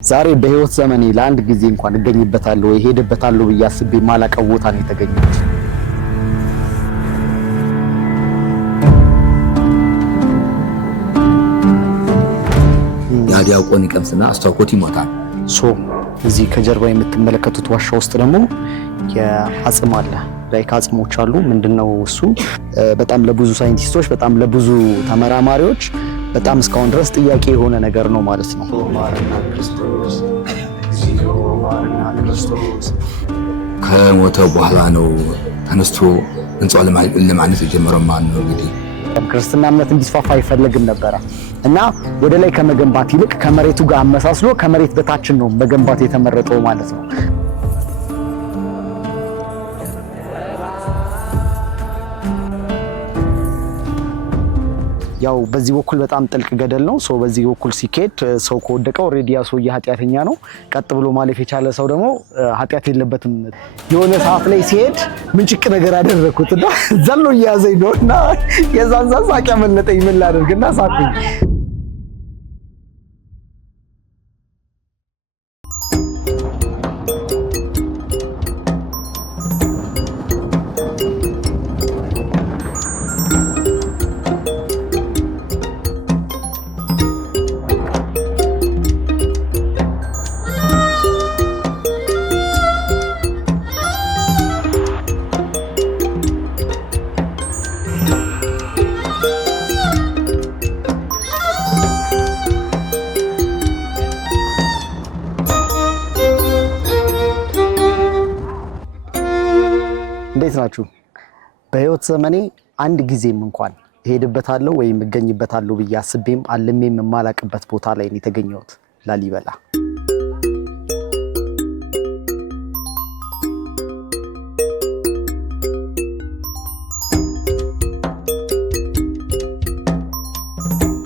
ዛሬ በህይወት ዘመኔ ለአንድ ጊዜ እንኳን እገኝበታለሁ ወይ ሄድበታለሁ ብዬ አስቤ ማላቀው ቦታ ነው የተገኘሁት። ያዲያቆን ይቀምስና አስተውቆት ይሞታል። እዚህ ከጀርባ የምትመለከቱት ዋሻ ውስጥ ደግሞ የአጽም አለ። ላይክ አጽሞች አሉ። ምንድነው እሱ? በጣም ለብዙ ሳይንቲስቶች፣ በጣም ለብዙ ተመራማሪዎች በጣም እስካሁን ድረስ ጥያቄ የሆነ ነገር ነው ማለት ነው። ከሞተ በኋላ ነው ተነስቶ ህንጻው ለማነጽ የጀመረው ማለት ነው። እንግዲህ ክርስትና እምነት እንዲስፋፋ አይፈልግም ነበረ እና ወደ ላይ ከመገንባት ይልቅ ከመሬቱ ጋር አመሳስሎ ከመሬት በታችን ነው መገንባት የተመረጠው ማለት ነው። ያው በዚህ በኩል በጣም ጥልቅ ገደል ነው። በዚህ በኩል ሲኬድ ሰው ከወደቀ ኦሬዲ ያ ሰውዬ ኃጢአተኛ ነው። ቀጥ ብሎ ማለፍ የቻለ ሰው ደግሞ ኃጢአት የለበትም። የሆነ ሰዓት ላይ ሲሄድ ምንጭቅ ነገር አደረኩትና ዘሎ እያዘኝ ነውና የዛን ሳቅ ያመለጠኝ ምን ላደርግና ሳቅኝ። እንዴት ናችሁ? በህይወት ዘመኔ አንድ ጊዜም እንኳን ሄድበታለሁ ወይም እገኝበታለሁ ብዬ አስቤም አልሜም የማላቅበት ቦታ ላይ ነው የተገኘሁት፣ ላሊበላ።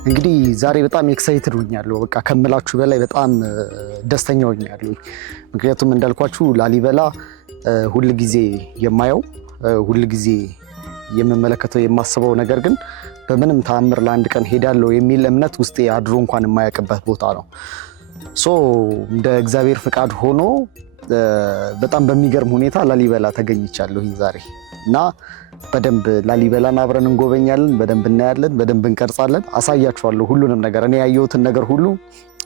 እንግዲህ ዛሬ በጣም ኤክሳይትድ ሆኛለሁ። በቃ ከምላችሁ በላይ በጣም ደስተኛ ሆኛለሁ። ምክንያቱም እንዳልኳችሁ ላሊበላ ሁል ጊዜ የማየው ሁል ጊዜ የምመለከተው የማስበው ነገር ግን በምንም ተአምር ለአንድ ቀን ሄዳለሁ የሚል እምነት ውስጤ አድሮ እንኳን የማያውቅበት ቦታ ነው። እንደ እግዚአብሔር ፍቃድ ሆኖ በጣም በሚገርም ሁኔታ ላሊበላ ተገኝቻለሁ ዛሬ እና በደንብ ላሊበላን አብረን እንጎበኛለን፣ በደንብ እናያለን፣ በደንብ እንቀርጻለን። አሳያችኋለሁ ሁሉንም ነገር። እኔ ያየሁትን ነገር ሁሉ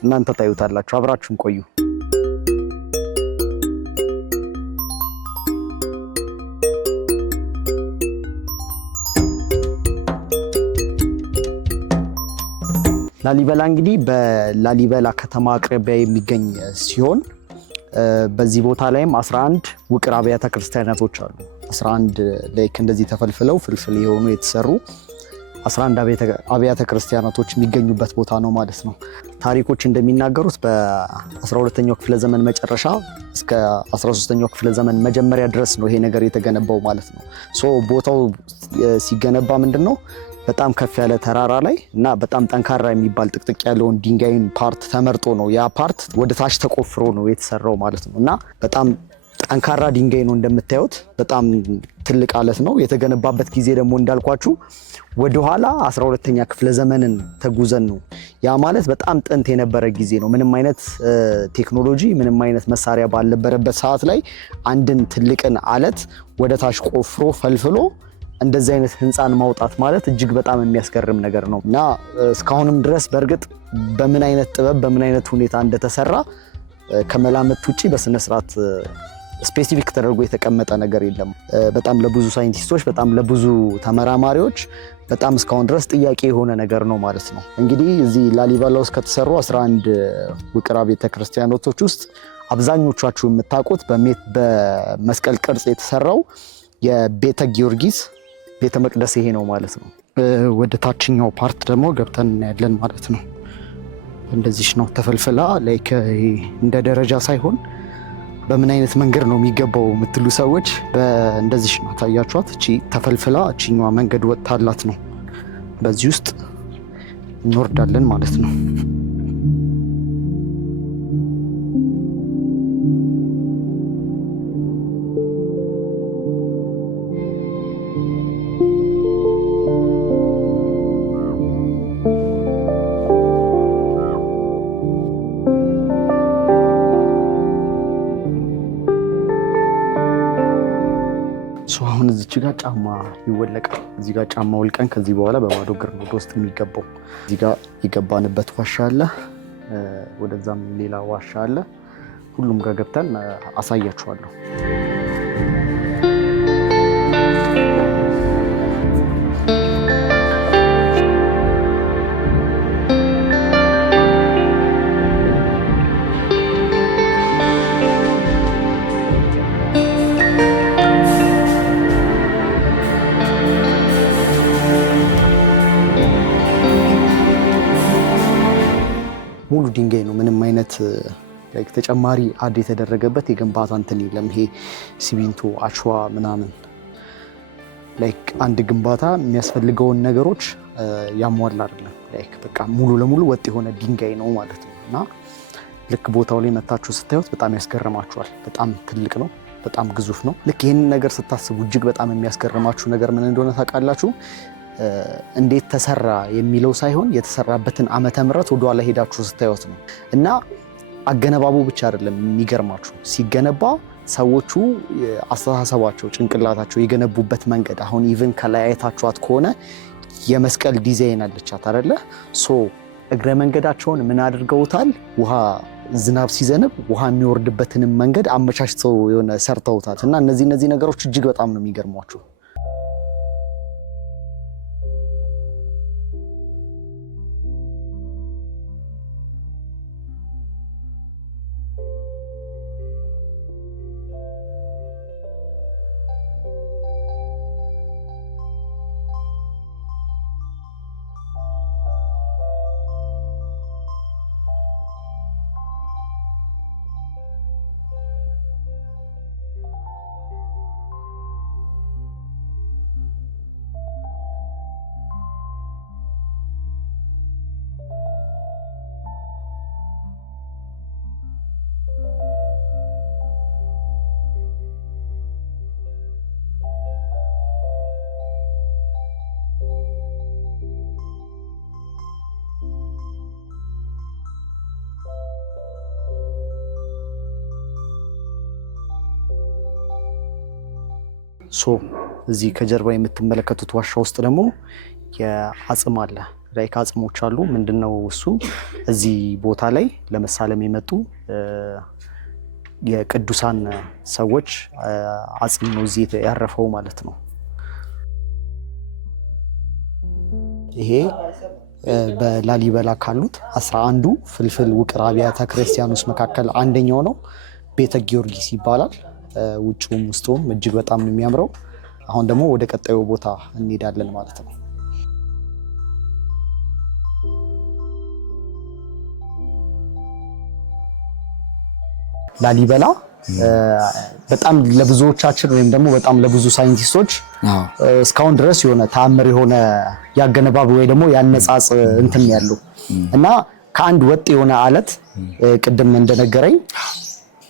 እናንተ ታዩታላችሁ። አብራችሁን ቆዩ። ላሊበላ እንግዲህ በላሊበላ ከተማ አቅራቢያ የሚገኝ ሲሆን በዚህ ቦታ ላይም 11 ውቅር አብያተ ክርስቲያናቶች አሉ። 11 ላይክ እንደዚህ ተፈልፍለው ፍልፍል የሆኑ የተሰሩ 11 አብያተ ክርስቲያናቶች የሚገኙበት ቦታ ነው ማለት ነው። ታሪኮች እንደሚናገሩት በ12ኛው ክፍለ ዘመን መጨረሻ እስከ 13ኛው ክፍለ ዘመን መጀመሪያ ድረስ ነው ይሄ ነገር የተገነባው ማለት ነው። ቦታው ሲገነባ ምንድነው በጣም ከፍ ያለ ተራራ ላይ እና በጣም ጠንካራ የሚባል ጥቅጥቅ ያለውን ድንጋይን ፓርት ተመርጦ ነው ያ ፓርት ወደ ታች ተቆፍሮ ነው የተሰራው ማለት ነው። እና በጣም ጠንካራ ድንጋይ ነው እንደምታዩት፣ በጣም ትልቅ አለት ነው። የተገነባበት ጊዜ ደግሞ እንዳልኳችሁ ወደኋላ 12ኛ ክፍለ ዘመንን ተጉዘን ነው። ያ ማለት በጣም ጥንት የነበረ ጊዜ ነው። ምንም አይነት ቴክኖሎጂ፣ ምንም አይነት መሳሪያ ባልነበረበት ሰዓት ላይ አንድን ትልቅን አለት ወደ ታች ቆፍሮ ፈልፍሎ እንደዚህ አይነት ህንፃን ማውጣት ማለት እጅግ በጣም የሚያስገርም ነገር ነው እና እስካሁንም ድረስ በእርግጥ በምን አይነት ጥበብ በምን አይነት ሁኔታ እንደተሰራ ከመላመት ውጪ በስነ ስርዓት ስፔሲፊክ ተደርጎ የተቀመጠ ነገር የለም። በጣም ለብዙ ሳይንቲስቶች፣ በጣም ለብዙ ተመራማሪዎች በጣም እስካሁን ድረስ ጥያቄ የሆነ ነገር ነው ማለት ነው። እንግዲህ እዚህ ላሊበላ ውስጥ ከተሰሩ 11 ውቅር አብያተ ክርስቲያኖች ውስጥ አብዛኞቻችሁ የምታውቁት በመስቀል ቅርጽ የተሰራው የቤተ ጊዮርጊስ ቤተ መቅደስ ይሄ ነው ማለት ነው። ወደ ታችኛው ፓርት ደግሞ ገብተን እናያለን ማለት ነው። እንደዚህ ነው ተፈልፍላ ላይክ እንደ ደረጃ ሳይሆን በምን አይነት መንገድ ነው የሚገባው የምትሉ ሰዎች እንደዚህ ነው ታያችኋት። እቺ ተፈልፍላ እቺኛዋ መንገድ ወጥታላት ነው። በዚህ ውስጥ እንወርዳለን ማለት ነው። አሁን እዚች ጋር ጫማ ይወለቃል። እዚህ ጋር ጫማ ወልቀን ከዚህ በኋላ በባዶ እግር ነው ወደ ውስጥ የሚገባው። እዚህ ጋር የገባንበት ዋሻ አለ፣ ወደዛም ሌላ ዋሻ አለ። ሁሉም ጋር ገብተን አሳያችኋለሁ። ሙሉ ድንጋይ ነው። ምንም አይነት ተጨማሪ አድ የተደረገበት የግንባታ እንትን የለም። ይሄ ሲሚንቶ፣ አሸዋ ምናምን አንድ ግንባታ የሚያስፈልገውን ነገሮች ያሟላ አይደለም። በቃ ሙሉ ለሙሉ ወጥ የሆነ ድንጋይ ነው ማለት ነው። እና ልክ ቦታው ላይ መታችሁ ስታዩት በጣም ያስገርማችኋል። በጣም ትልቅ ነው፣ በጣም ግዙፍ ነው። ልክ ይህንን ነገር ስታስቡ እጅግ በጣም የሚያስገርማችሁ ነገር ምን እንደሆነ ታውቃላችሁ? እንዴት ተሰራ የሚለው ሳይሆን የተሰራበትን ዓመተ ምህረት ወደ ኋላ ሄዳችሁ ስታዩት ነው። እና አገነባቡ ብቻ አይደለም የሚገርማችሁ፣ ሲገነባ ሰዎቹ አስተሳሰባቸው፣ ጭንቅላታቸው የገነቡበት መንገድ። አሁን ኢቭን ከላይ አይታችኋት ከሆነ የመስቀል ዲዛይን አለቻት አይደለ? ሶ እግረ መንገዳቸውን ምን አድርገውታል? ውሃ ዝናብ ሲዘንብ ውሃ የሚወርድበትንም መንገድ አመቻችተው የሆነ ሰርተውታል። እና እነዚህ ነገሮች እጅግ በጣም ነው የሚገርሟችሁ። እዚህ ከጀርባ የምትመለከቱት ዋሻ ውስጥ ደግሞ የአጽም አለ። አጽሞች አሉ። ምንድነው እሱ? እዚህ ቦታ ላይ ለመሳለም የመጡ የቅዱሳን ሰዎች አጽም ነው እዚህ ያረፈው ማለት ነው። ይሄ በላሊበላ ካሉት 11ዱ ፍልፍል ውቅር አብያተ ክርስቲያኖች መካከል አንደኛው ነው። ቤተ ጊዮርጊስ ይባላል። ውጭውም ውስጡም እጅግ በጣም ነው የሚያምረው። አሁን ደግሞ ወደ ቀጣዩ ቦታ እንሄዳለን ማለት ነው። ላሊበላ በጣም ለብዙዎቻችን ወይም ደግሞ በጣም ለብዙ ሳይንቲስቶች እስካሁን ድረስ የሆነ ተአምር የሆነ ያገነባብ ወይ ደግሞ ያነጻጽ እንትን ያለው እና ከአንድ ወጥ የሆነ አለት ቅድም እንደነገረኝ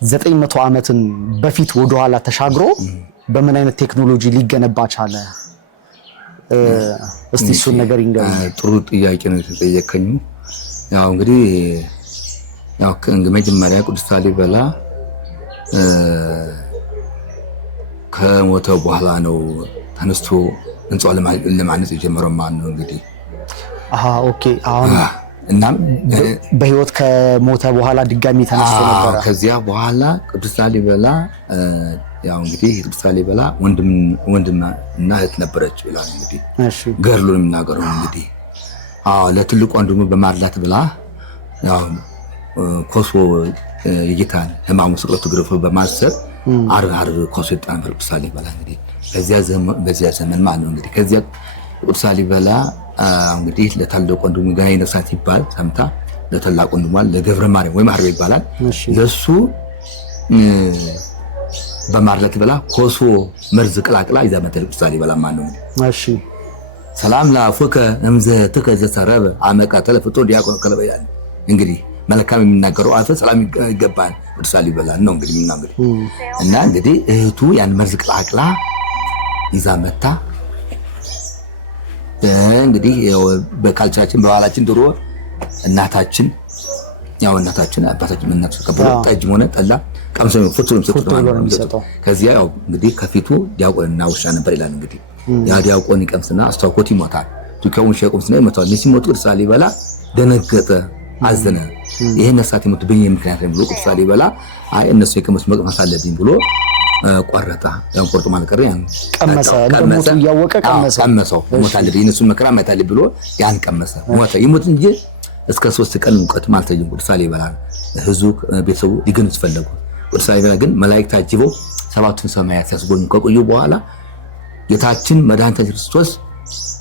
900 ዓመትን በፊት ወደ ኋላ ተሻግሮ በምን አይነት ቴክኖሎጂ ሊገነባ ቻለ? እስቲ እሱን ነገር ይንገር። ጥሩ ጥያቄ ነው የተጠየቀኝ። ያው እንግዲህ መጀመሪያ ቅዱስ ላሊበላ ከሞተ በኋላ ነው ተነስቶ ህንጻው ለማነጽ የጀመረው ማለት ነው እንግዲህ። ኦኬ። አሁን እናም በህይወት ከሞተ በኋላ ድጋሚ ተነስቶ ነበር። ከዚያ በኋላ ቅዱስ ላሊበላ ያው እንግዲህ ቅዱስ ላሊበላ ወንድምና እህት ነበረች ይላል እንግዲህ። እሺ ገድሉን የሚናገረው እንግዲህ ለትልቁ ወንድሙ በማርዳት ብላ ያው ኮሶ የጌታን ሕማሙ ስቅለቱ ግርፎ በማሰብ ዓርብ ኮሶ ይጣን ቅዱስ ላሊበላ እንግዲህ በዚያ ዘመን ማለት ነው እንግዲህ። ከዚያ ቅዱስ ላሊበላ እንግዲህ ለታላቁ ወንድሙ ገና ይነሳት ይባል ሰምታ ለታላቁ ወንድሙ ለገብረ ማርያም ወይ ማርያም ይባላል ለሱ በማርለት ብላ ኮሶ መርዝ ቅላቅላ ይዛ መጣ ቅዱስ ላሊበላ ማለት ነው። እሺ ሰላም ላፉከ እምዘ ተከዘ ሰረበ አመቃ ተለፍቶ ዲያቆን ከለበያል እንግዲህ መልካም የሚናገረው አፈ ሰላም ይገባል ቅዱስ ላሊበላ ነው እንግዲህ ምናምን እና እንግዲህ እህቱ ያን መርዝ ቅላቅላ ይዛ መጣ። እንግዲህ በካልቻችን በባህላችን ድሮ እናታችን አባታችን መናፍስ ከበረ ጠጅ ሆነ ጠላ ቀምሰው ፍቱን ሰጥተው ከዚያ ያው እንግዲህ ከፊቱ ዲያቆንና ውሻ ነበር ይላል። እንግዲህ ያ ዲያቆን ይቀምስና አስታውቆት ይሞታል። ዱካውን ሸቆምስና ይሞታል። ሲሞቱ ቅዱስ ላሊበላ ደነገጠ፣ አዘነ። ይሄን ነፍሳት የሞቱ በእኔ ምክንያት ነው ብሎ ቅዱስ ላሊበላ አይ እነሱ የቀመሱ መቅመስ አለብኝ ብሎ ቆረጣ። ያን ቆርጦ ማለት ቀረ ያን ቀመሰ ያወቀ ቀመሰው ሞት አለብኝ እነሱን መከራ ማየት አለብኝ ብሎ ያን ቀመሰ። ሞተ። ይሞት እንጂ እስከ 3 ቀን ሙቀት ማለት ነው። ቅዱስ ላሊበላ ህዝቡ ቤተሰቡ ሊገኙት ፈለጉ። ቅዱስ ላሊበላ ግን መላእክት ታጅበው 7ቱን ሰማያት ሲያስጎበኙ ከቆዩ በኋላ ጌታችን መድኃኒታችን ክርስቶስ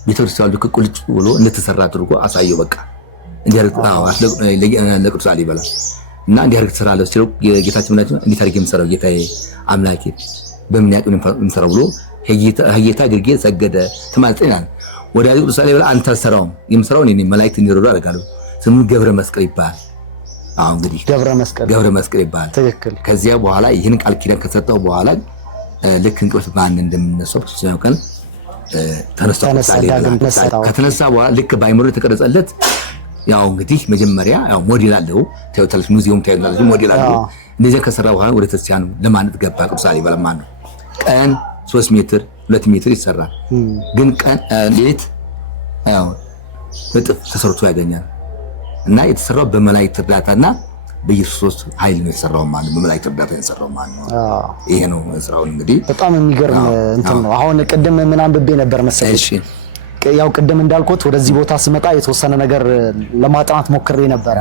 ቤተክርስቲያኑ ልክ ቁልጭ ብሎ እንደተሰራ አድርጎ አሳየው። በቃ ለቅዱስ ላሊበላ እና እንዲህ አድርገህ ትሰራለህ ሲለው ጌታችን መድኃኒታችን እንዴት አድርጌ የምሰራው ጌታዬ አምላኬ በምን ያውቅ የምሰራው ብሎ ጌታ ግርጌ ሰገደ ተማልጠናል። ወዳጅ ቅዱስ ላሊበላ አንተ አትሰራውም፣ የምሰራው እኔ ነኝ፣ መላእክት እንዲረዱ አደርጋለሁ። ስሙ ገብረ መስቀል ይባላል። አሁን እንግዲህ ገብረ መስቀል ይባላል። ትክክል። ከዚያ በኋላ ይህን ቃል ኪዳን ከሰጠው በኋላ ልክ እንቅልፍ ማን እንደምነሳው በሶስተኛው ቀን ተነሳ። ከተነሳ በኋላ ልክ በአይምሮ የተቀረጸለት ያው እንግዲህ መጀመሪያ ያው ሞዴል አለው ታዩታለች፣ ሙዚየም ታዩታለች፣ ሞዴል አለው። እንደዚያ ከሰራ በኋላ ወደ ክርስቲያኑ ለማነት ገባ። ቅዱስ ላሊበላ ማን ነው ቀን 3 ሜትር 2 ሜትር ይሰራል፣ ግን ቀን ሌሊት ያው እጥፍ ተሰርቶ ያገኛል። እና የተሰራው በመላእክት እርዳታና በኢየሱስ ኃይል ነው የተሰራው ማለት ነው። በመላእክት እርዳታ የተሰራው ማለት ነው። ይሄ ነው ስራውን። እንግዲህ በጣም የሚገርም እንትን ነው። አሁን ቅድም ምን አንብቤ ነበር መሰለሽ? ያው ቅድም እንዳልኩት ወደዚህ ቦታ ስመጣ የተወሰነ ነገር ለማጥናት ሞክሬ ነበረ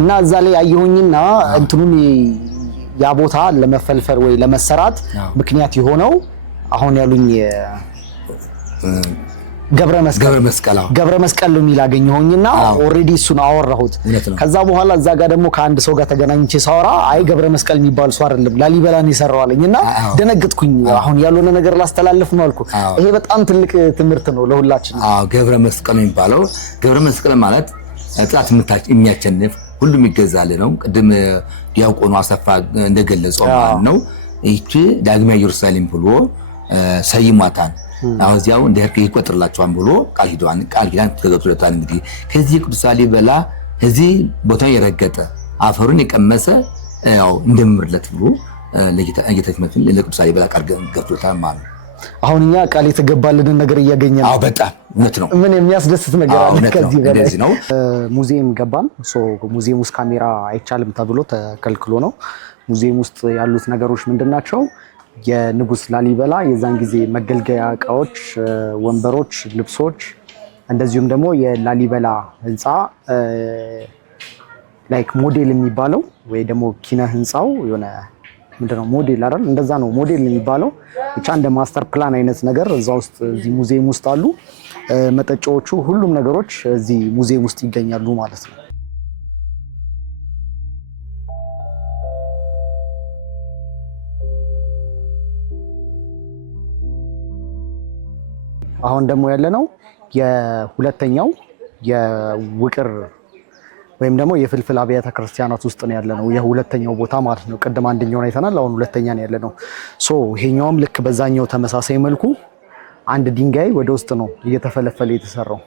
እና እዛ ላይ አየሁኝና እንትኑን ያ ቦታ ለመፈልፈል ወይ ለመሰራት ምክንያት የሆነው አሁን ያሉኝ ገብረ መስቀል ነው የሚል አገኘሁኝና ኦሬዲ እሱን አወራሁት። ከዛ በኋላ እዛ ጋር ደግሞ ከአንድ ሰው ጋር ተገናኝቼ ሳወራ አይ ገብረ መስቀል የሚባል ሰው አይደለም ላሊበላን የሰራው አለኝና ደነገጥኩኝ። አሁን ያልሆነ ነገር ላስተላልፍ ነው አልኩ። ይሄ በጣም ትልቅ ትምህርት ነው ለሁላችን። ገብረ መስቀል የሚባለው ገብረ መስቀል ማለት ጥላት የሚያቸንፍ ሁሉም ይገዛል ነው። ቅድም ዲያቆኑ አሰፋ እንደገለጸው ማለት ነው። ይቺ ዳግማዊ ኢየሩሳሌም ብሎ ሰይሟታል። አውዚያው እንደርክ ይቆጥርላቸዋል ብሎ ቃል ኪዳን ተገብቶለታል። እንግዲህ ከዚህ ቅዱስ ላሊበላ እዚህ ቦታው የረገጠ አፈሩን የቀመሰ ያው እንደምርለት ብሎ ለጌታችን ለቅዱስ ላሊበላ ቃል ገብቶለታል ማለት ነው። አሁን እኛ ቃል የተገባልንን ነገር እያገኘን ነው። በጣም እውነት ነው። ምን የሚያስደስት ነገር አለ ከዚህ በላይ? እንደዚህ ነው። ሙዚየም ገባን። ሙዚየም ውስጥ ካሜራ አይቻልም ተብሎ ተከልክሎ ነው። ሙዚየም ውስጥ ያሉት ነገሮች ምንድናቸው? የንጉስ ላሊበላ የዛን ጊዜ መገልገያ እቃዎች፣ ወንበሮች፣ ልብሶች እንደዚሁም ደግሞ የላሊበላ ህንፃ ላይክ ሞዴል የሚባለው ወይ ደግሞ ኪነ ህንፃው የሆነ ምንድነው ሞዴል አይደል? እንደዛ ነው ሞዴል የሚባለው። ብቻ እንደ ማስተር ፕላን አይነት ነገር እዛ ውስጥ እዚህ ሙዚየም ውስጥ አሉ። መጠጫዎቹ፣ ሁሉም ነገሮች እዚህ ሙዚየም ውስጥ ይገኛሉ ማለት ነው። አሁን ደግሞ ያለነው የሁለተኛው የውቅር ወይም ደግሞ የፍልፍል አብያተ ክርስቲያናት ውስጥ ነው ያለነው። የሁለተኛው ቦታ ማለት ነው። ቅድም አንደኛውን አይተናል፣ አሁን ሁለተኛ ነው ያለነው። ይሄኛውም ልክ በዛኛው ተመሳሳይ መልኩ አንድ ድንጋይ ወደ ውስጥ ነው እየተፈለፈለ የተሰራው።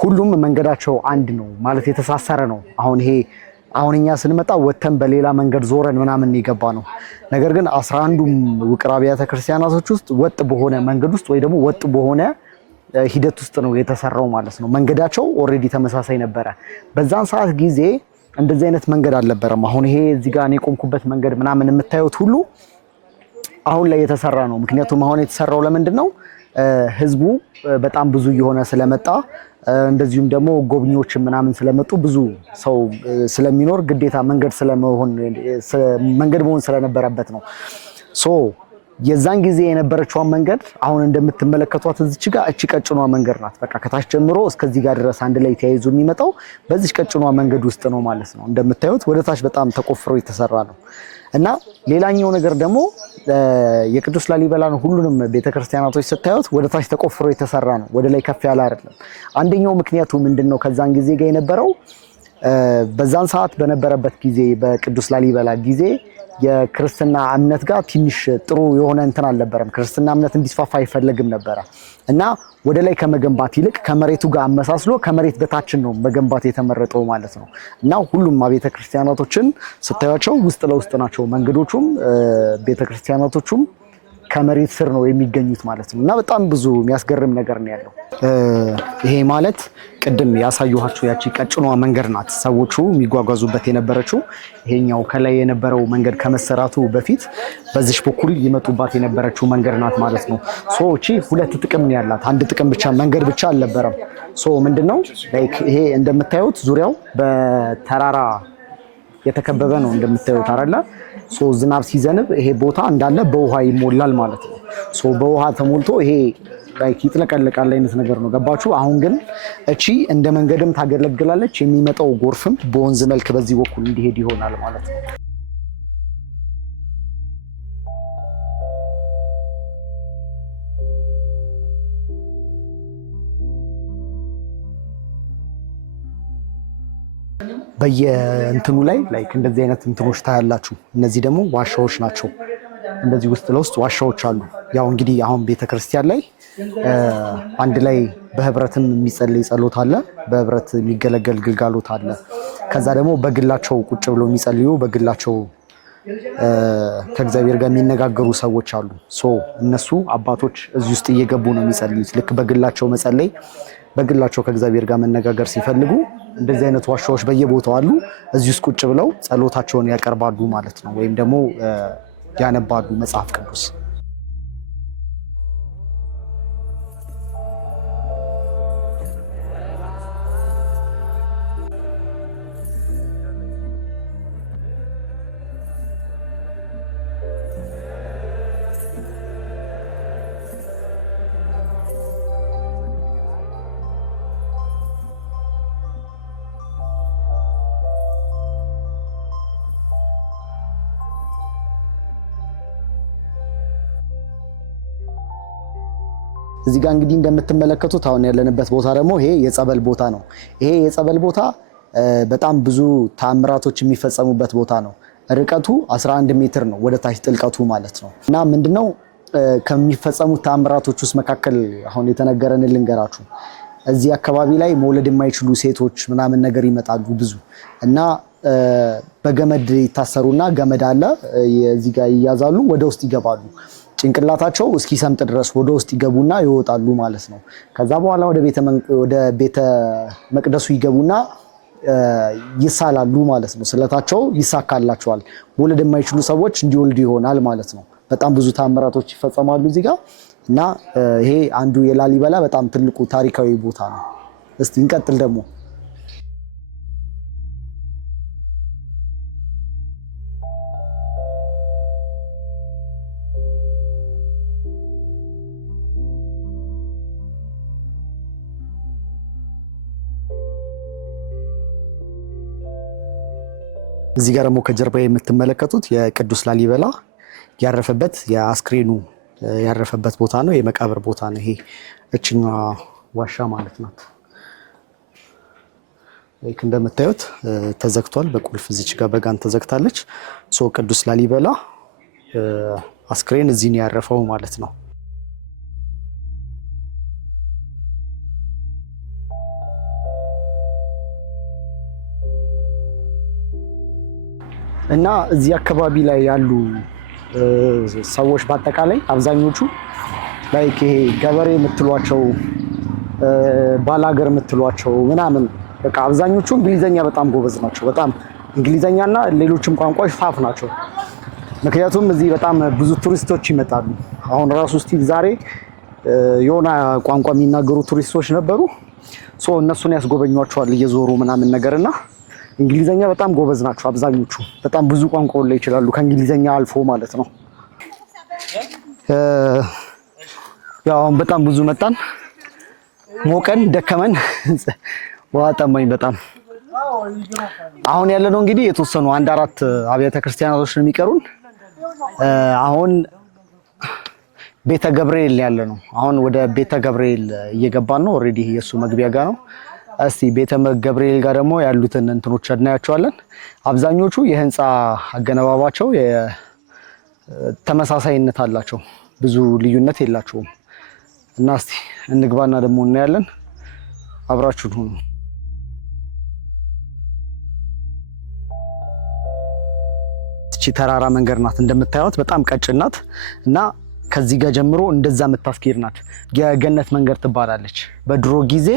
ሁሉም መንገዳቸው አንድ ነው ማለት የተሳሰረ ነው። አሁን እኛ ስንመጣ ወተን በሌላ መንገድ ዞረን ምናምን የገባ ነው። ነገር ግን 11ዱም ውቅር አብያተ ክርስቲያናቶች ውስጥ ወጥ በሆነ መንገድ ውስጥ ወይ ደግሞ ወጥ በሆነ ሂደት ውስጥ ነው የተሰራው ማለት ነው። መንገዳቸው ኦልሬዲ ተመሳሳይ ነበረ። በዛን ሰዓት ጊዜ እንደዚህ አይነት መንገድ አልነበረም። አሁን ይሄ እዚህ ጋር እኔ የቆምኩበት መንገድ ምናምን የምታዩት ሁሉ አሁን ላይ የተሰራ ነው። ምክንያቱም አሁን የተሰራው ለምንድን ነው? ህዝቡ በጣም ብዙ እየሆነ ስለመጣ እንደዚሁም ደግሞ ጎብኚዎች ምናምን ስለመጡ ብዙ ሰው ስለሚኖር ግዴታ መንገድ መሆን ስለነበረበት ነው። የዛን ጊዜ የነበረችዋን መንገድ አሁን እንደምትመለከቷት እዚች ጋር እቺ ቀጭኗ መንገድ ናት። በቃ ከታች ጀምሮ እስከዚህ ጋር ድረስ አንድ ላይ ተያይዞ የሚመጣው በዚች ቀጭኗ መንገድ ውስጥ ነው ማለት ነው። እንደምታዩት ወደ ታች በጣም ተቆፍሮ የተሰራ ነው እና ሌላኛው ነገር ደግሞ የቅዱስ ላሊበላን ሁሉንም ቤተክርስቲያናቶች ስታዩት ወደ ታች ተቆፍሮ የተሰራ ነው፣ ወደ ላይ ከፍ ያለ አይደለም። አንደኛው ምክንያቱ ምንድነው? ከዛን ጊዜ ጋር የነበረው በዛን ሰዓት በነበረበት ጊዜ በቅዱስ ላሊበላ ጊዜ የክርስትና እምነት ጋር ትንሽ ጥሩ የሆነ እንትን አልነበረም። ክርስትና እምነት እንዲስፋፋ አይፈለግም ነበረ እና ወደ ላይ ከመገንባት ይልቅ ከመሬቱ ጋር አመሳስሎ ከመሬት በታችን ነው መገንባት የተመረጠው ማለት ነው። እና ሁሉም ቤተክርስቲያናቶችን ስታዩቸው ውስጥ ለውስጥ ናቸው መንገዶቹም ቤተክርስቲያናቶቹም ከመሬት ስር ነው የሚገኙት ማለት ነው። እና በጣም ብዙ የሚያስገርም ነገር ነው ያለው። ይሄ ማለት ቅድም ያሳየኋችሁ ያቺ ቀጭኗ መንገድ ናት ሰዎቹ የሚጓጓዙበት የነበረችው። ይሄኛው ከላይ የነበረው መንገድ ከመሰራቱ በፊት በዚህ በኩል ይመጡባት የነበረችው መንገድ ናት ማለት ነው። እቺ ሁለት ጥቅም ነው ያላት። አንድ ጥቅም ብቻ መንገድ ብቻ አልነበረም። ምንድነው ላይክ ይሄ እንደምታዩት ዙሪያው በተራራ የተከበበ ነው እንደምታዩት አይደለ? ዝናብ ሲዘንብ ይሄ ቦታ እንዳለ በውሃ ይሞላል ማለት ነው። በውሃ ተሞልቶ ይሄ ላይክ ይጥለቀለቃል አይነት ነገር ነው። ገባችሁ? አሁን ግን እቺ እንደ መንገድም ታገለግላለች። የሚመጣው ጎርፍም በወንዝ መልክ በዚህ በኩል እንዲሄድ ይሆናል ማለት ነው። በየእንትኑ ላይ ላይክ እንደዚህ አይነት እንትኖች ታያላችሁ። እነዚህ ደግሞ ዋሻዎች ናቸው። እንደዚህ ውስጥ ለውስጥ ዋሻዎች አሉ። ያው እንግዲህ አሁን ቤተክርስቲያን ላይ አንድ ላይ በህብረትም የሚጸልይ ጸሎት አለ፣ በህብረት የሚገለገል ግልጋሎት አለ። ከዛ ደግሞ በግላቸው ቁጭ ብለው የሚጸልዩ በግላቸው ከእግዚአብሔር ጋር የሚነጋገሩ ሰዎች አሉ። እነሱ አባቶች እዚህ ውስጥ እየገቡ ነው የሚጸልዩት። ልክ በግላቸው መጸለይ በግላቸው ከእግዚአብሔር ጋር መነጋገር ሲፈልጉ እንደዚህ አይነት ዋሻዎች በየቦታው አሉ። እዚህ ውስጥ ቁጭ ብለው ጸሎታቸውን ያቀርባሉ ማለት ነው፣ ወይም ደግሞ ያነባሉ መጽሐፍ ቅዱስ። እዚህ ጋር እንግዲህ እንደምትመለከቱት አሁን ያለንበት ቦታ ደግሞ ይሄ የጸበል ቦታ ነው። ይሄ የጸበል ቦታ በጣም ብዙ ታምራቶች የሚፈጸሙበት ቦታ ነው። ርቀቱ 11 ሜትር ነው ወደ ታች ጥልቀቱ ማለት ነው። እና ምንድነው ከሚፈጸሙት ታምራቶች ውስጥ መካከል አሁን የተነገረን ልንገራችሁ። እዚህ አካባቢ ላይ መውለድ የማይችሉ ሴቶች ምናምን ነገር ይመጣሉ ብዙ እና በገመድ ይታሰሩና ገመድ አለ እዚህ ጋር ይያዛሉ፣ ወደ ውስጥ ይገባሉ። ጭንቅላታቸው እስኪሰምጥ ድረስ ወደ ውስጥ ይገቡና ይወጣሉ ማለት ነው። ከዛ በኋላ ወደ ቤተ መቅደሱ ይገቡና ይሳላሉ ማለት ነው። ስለታቸው ይሳካላቸዋል። መውለድ የማይችሉ ሰዎች እንዲወልዱ ይሆናል ማለት ነው። በጣም ብዙ ታምራቶች ይፈጸማሉ እዚህ ጋር እና ይሄ አንዱ የላሊበላ በጣም ትልቁ ታሪካዊ ቦታ ነው። እስቲ እንቀጥል ደግሞ እዚህ ጋር ደግሞ ከጀርባ የምትመለከቱት የቅዱስ ላሊበላ ያረፈበት የአስክሬኑ ያረፈበት ቦታ ነው። የመቃብር ቦታ ነው። ይሄ እችኛ ዋሻ ማለት ናት። ልክ እንደምታዩት ተዘግቷል በቁልፍ። እዚች ጋር በጋን ተዘግታለች። ቅዱስ ላሊበላ አስክሬን እዚህ ነው ያረፈው ማለት ነው። እና እዚህ አካባቢ ላይ ያሉ ሰዎች በአጠቃላይ አብዛኞቹ ላይክ ይሄ ገበሬ የምትሏቸው ባላገር የምትሏቸው ምናምን በቃ አብዛኞቹ እንግሊዘኛ በጣም ጎበዝ ናቸው። በጣም እንግሊዘኛና ሌሎችም ቋንቋዎች ፋፍ ናቸው። ምክንያቱም እዚህ በጣም ብዙ ቱሪስቶች ይመጣሉ። አሁን ራሱ ስቲል ዛሬ የሆነ ቋንቋ የሚናገሩ ቱሪስቶች ነበሩ። እነሱን ያስጎበኟቸዋል እየዞሩ ምናምን ነገርና እንግሊዘኛ በጣም ጎበዝ ናቸው አብዛኞቹ። በጣም ብዙ ቋንቋውን ላይ ይችላሉ ከእንግሊዘኛ አልፎ ማለት ነው። ያው በጣም ብዙ መጣን፣ ሞቀን፣ ደከመን፣ ውሃ ጠማኝ በጣም። አሁን ያለነው እንግዲህ የተወሰኑ 1-4 አብያተ ክርስቲያናቶች ነው የሚቀሩን። አሁን ቤተ ገብርኤል ያለ ነው። አሁን ወደ ቤተ ገብርኤል እየገባን ነው። ኦሬዲ የሱ መግቢያ ጋር ነው እስቲ ቤተ ገብርኤል ጋር ደግሞ ያሉትን እንትኖች እናያቸዋለን። አብዛኞቹ የህንፃ አገነባባቸው ተመሳሳይነት አላቸው፣ ብዙ ልዩነት የላቸውም። እና እስቲ እንግባና ደግሞ እናያለን። አብራችሁን ሁኑ። እቺ ተራራ መንገድ ናት እንደምታዩት፣ በጣም ቀጭን ናት እና ከዚህ ጋር ጀምሮ እንደዛ የምታስኬድ ናት። የገነት መንገድ ትባላለች። በድሮ ጊዜ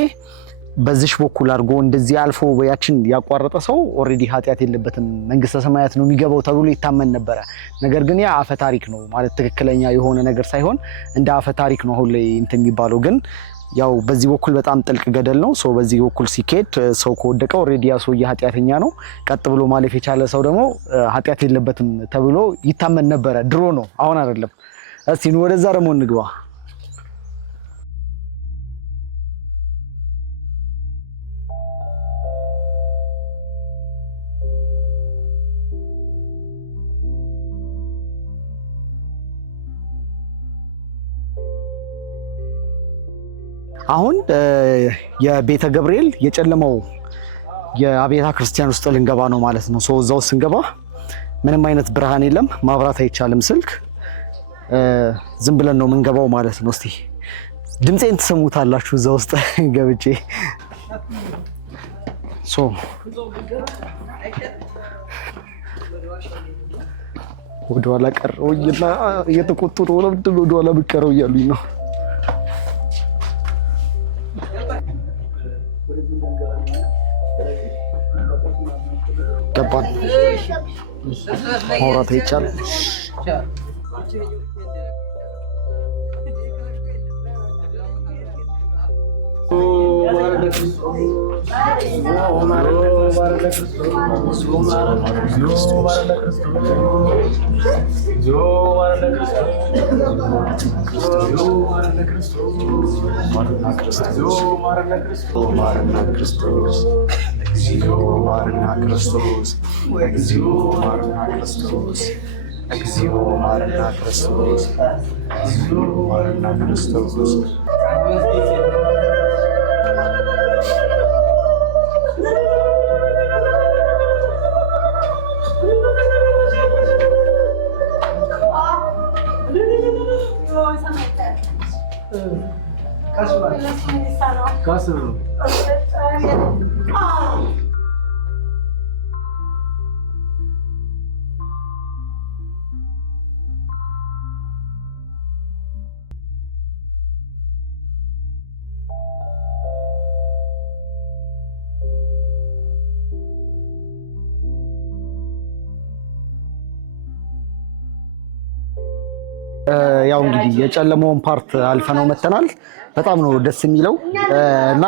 በዚሽ በኩል አድርጎ እንደዚህ አልፎ ያችን ያቋረጠ ሰው ኦሬዲ ኃጢአት የለበትም መንግስተ ሰማያት ነው የሚገባው ተብሎ ይታመን ነበረ። ነገር ግን ያ አፈ ታሪክ ነው ማለት ትክክለኛ የሆነ ነገር ሳይሆን እንደ አፈ ታሪክ ነው አሁን ላይ እንትን የሚባለው። ግን ያው በዚህ በኩል በጣም ጥልቅ ገደል ነው። ሰው በዚህ በኩል ሲኬድ ሰው ከወደቀ ኦሬዲ ያ ሰውዬ ኃጢአተኛ ነው። ቀጥ ብሎ ማለፍ የቻለ ሰው ደግሞ ኃጢአት የለበትም ተብሎ ይታመን ነበረ። ድሮ ነው፣ አሁን አይደለም። እስቲ ወደዛ ደግሞ እንግባ። አሁን የቤተ ገብርኤል የጨለማው የአብያተ ክርስቲያን ውስጥ ልንገባ ነው ማለት ነው። ሰው እዛው ስንገባ ምንም አይነት ብርሃን የለም፣ ማብራት አይቻልም ስልክ። ዝም ብለን ነው የምንገባው ማለት ነው። እስቲ ድምጼን ትሰሙታላችሁ እዛ ውስጥ ገብቼ። ወደኋላ ቀረው እና እየተቆጡ ነው። ለምንድን ነው ወደኋላ ብቀረው እያሉኝ ነው። ገባን። ማውራት አይቻልም። እግዚኦ ማረና ክርስቶስ፣ እግዚኦ ማረና ክርስቶስ፣ እግዚኦ ማረና ክርስቶስ፣ እግዚኦ ማረና ክርስቶስ። ያው እንግዲህ የጨለማውን ፓርት አልፈነው መተናል። በጣም ነው ደስ የሚለው እና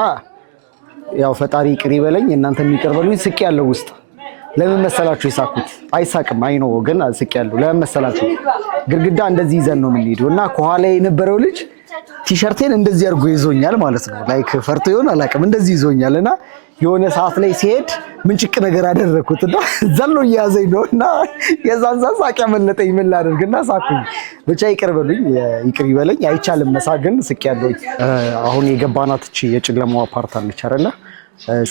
ያው ፈጣሪ ይቅር ይበለኝ እናንተ ይቅር በሉኝ። ስቅ ያለው ውስጥ ለምን መሰላችሁ የሳኩት? አይሳቅም አይ ነው ግን ስቅ ያለው ለምን መሰላችሁ? ግድግዳ እንደዚህ ይዘን ነው የምንሄደው እና ከኋላ የነበረው ልጅ ቲሸርቴን እንደዚህ አድርጎ ይዞኛል ማለት ነው። ላይክ ፈርቶ ይሆን አላውቅም፣ እንደዚህ ይዞኛል እና የሆነ ሰዓት ላይ ሲሄድ ምንጭቅ ነገር አደረኩትና ዘሎ እያዘኝ ነውና የዛን ሳቅ ያመለጠኝ ምን ላደርግና ሳኩኝ። ብቻ ይቅር በሉኝ፣ ይቅር ይበለኝ። አይቻልም መሳቅ ግን ስቅ ያለው። አሁን የገባናት እቺ የጨለማዋ ፓርት አለች አይደለ?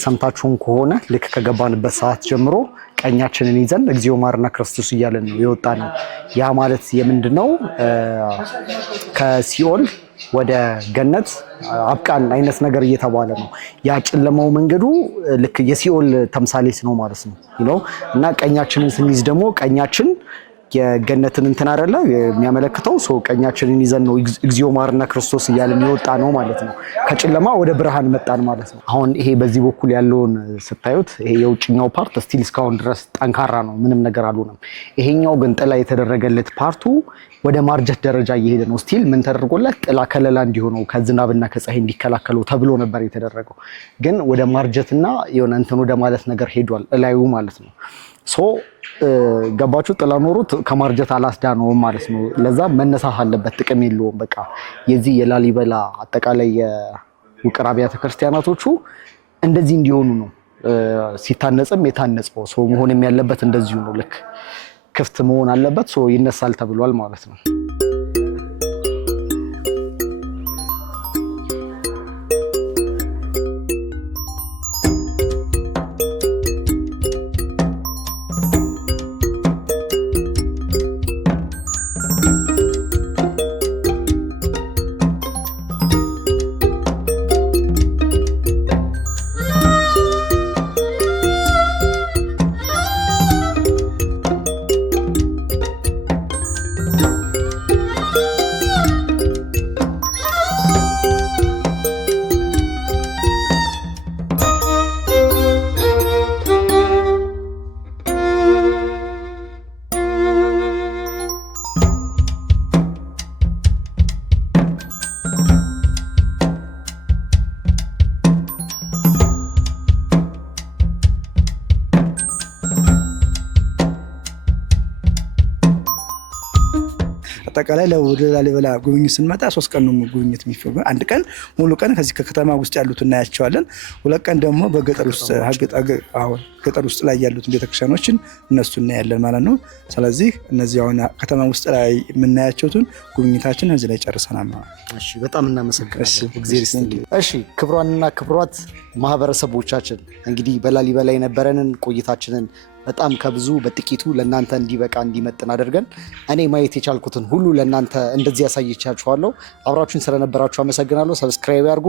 ሰምታችሁን ከሆነ ልክ ከገባንበት ሰዓት ጀምሮ ቀኛችንን ይዘን እግዚኦ ማረና ክርስቶስ እያለን ነው የወጣ ነው። ያ ማለት የምንድነው? ከሲኦል ወደ ገነት አብቃን አይነት ነገር እየተባለ ነው። ያ ጨለማው መንገዱ ልክ የሲኦል ተምሳሌት ነው ማለት ነው። እና ቀኛችንን ስንይዝ ደግሞ ቀኛችን የገነትን እንትን አይደለ የሚያመለክተው። ሰው ቀኛችንን ይዘን ነው እግዚኦ ማረና ክርስቶስ እያለን የወጣ ነው ማለት ነው። ከጨለማ ወደ ብርሃን መጣን ማለት ነው። አሁን ይሄ በዚህ በኩል ያለውን ስታዩት ይሄ የውጭኛው ፓርት ስቲል እስካሁን ድረስ ጠንካራ ነው፣ ምንም ነገር አልሆነም። ይሄኛው ግን ጥላ የተደረገለት ፓርቱ ወደ ማርጀት ደረጃ እየሄደ ነው። ስቲል ምን ተደርጎለት? ጥላ ከለላ እንዲሆነው ከዝናብና ከፀሐይ እንዲከላከሉ ተብሎ ነበር የተደረገው። ግን ወደ ማርጀትና የሆነ እንትን ወደ ማለት ነገር ሄዷል እላዩ ማለት ነው። ሶ ገባችሁ? ጥላ ኖሩት ከማርጀት አላስዳነውም ማለት ነው። ለዛ መነሳት አለበት፣ ጥቅም የለውም። በቃ የዚህ የላሊበላ አጠቃላይ የውቅር አብያተ ክርስቲያናቶቹ እንደዚህ እንዲሆኑ ነው ሲታነጽም የታነጸው። ሰው መሆንም ያለበት እንደዚሁ ነው። ልክ ክፍት መሆን አለበት። ሰው ይነሳል ተብሏል ማለት ነው። አጠቃላይ ወደ ላሊበላ ጉብኝት ስንመጣ 3 ቀን ነው ጉብኝት የሚፈቀደው። አንድ ቀን ሙሉ ቀን ከዚህ ከከተማ ውስጥ ያሉት እናያቸዋለን። 2 ቀን ደግሞ በገጠር ውስጥ ገጠር ውስጥ ላይ ያሉት ቤተክርስቲያኖችን እነሱ እናያለን ማለት ነው። ስለዚህ እነዚህ አሁን ከተማ ውስጥ ላይ የምናያቸውን ጉብኝታችን እዚህ ላይ ጨርሰናል ማለት ነው። እሺ በጣም እናመሰግናለን። እግዚአብሔር ይስጥልኝ። እሺ ክቡራንና ክቡራት ማህበረሰቦቻችን እንግዲህ በላሊበላ የነበረንን ቆይታችንን በጣም ከብዙ በጥቂቱ ለእናንተ እንዲበቃ እንዲመጥን አድርገን እኔ ማየት የቻልኩትን ሁሉ ለእናንተ እንደዚህ ያሳየቻችኋለሁ። አብራችሁን ስለነበራችሁ አመሰግናለሁ። ሰብስክራይብ ያድርጉ።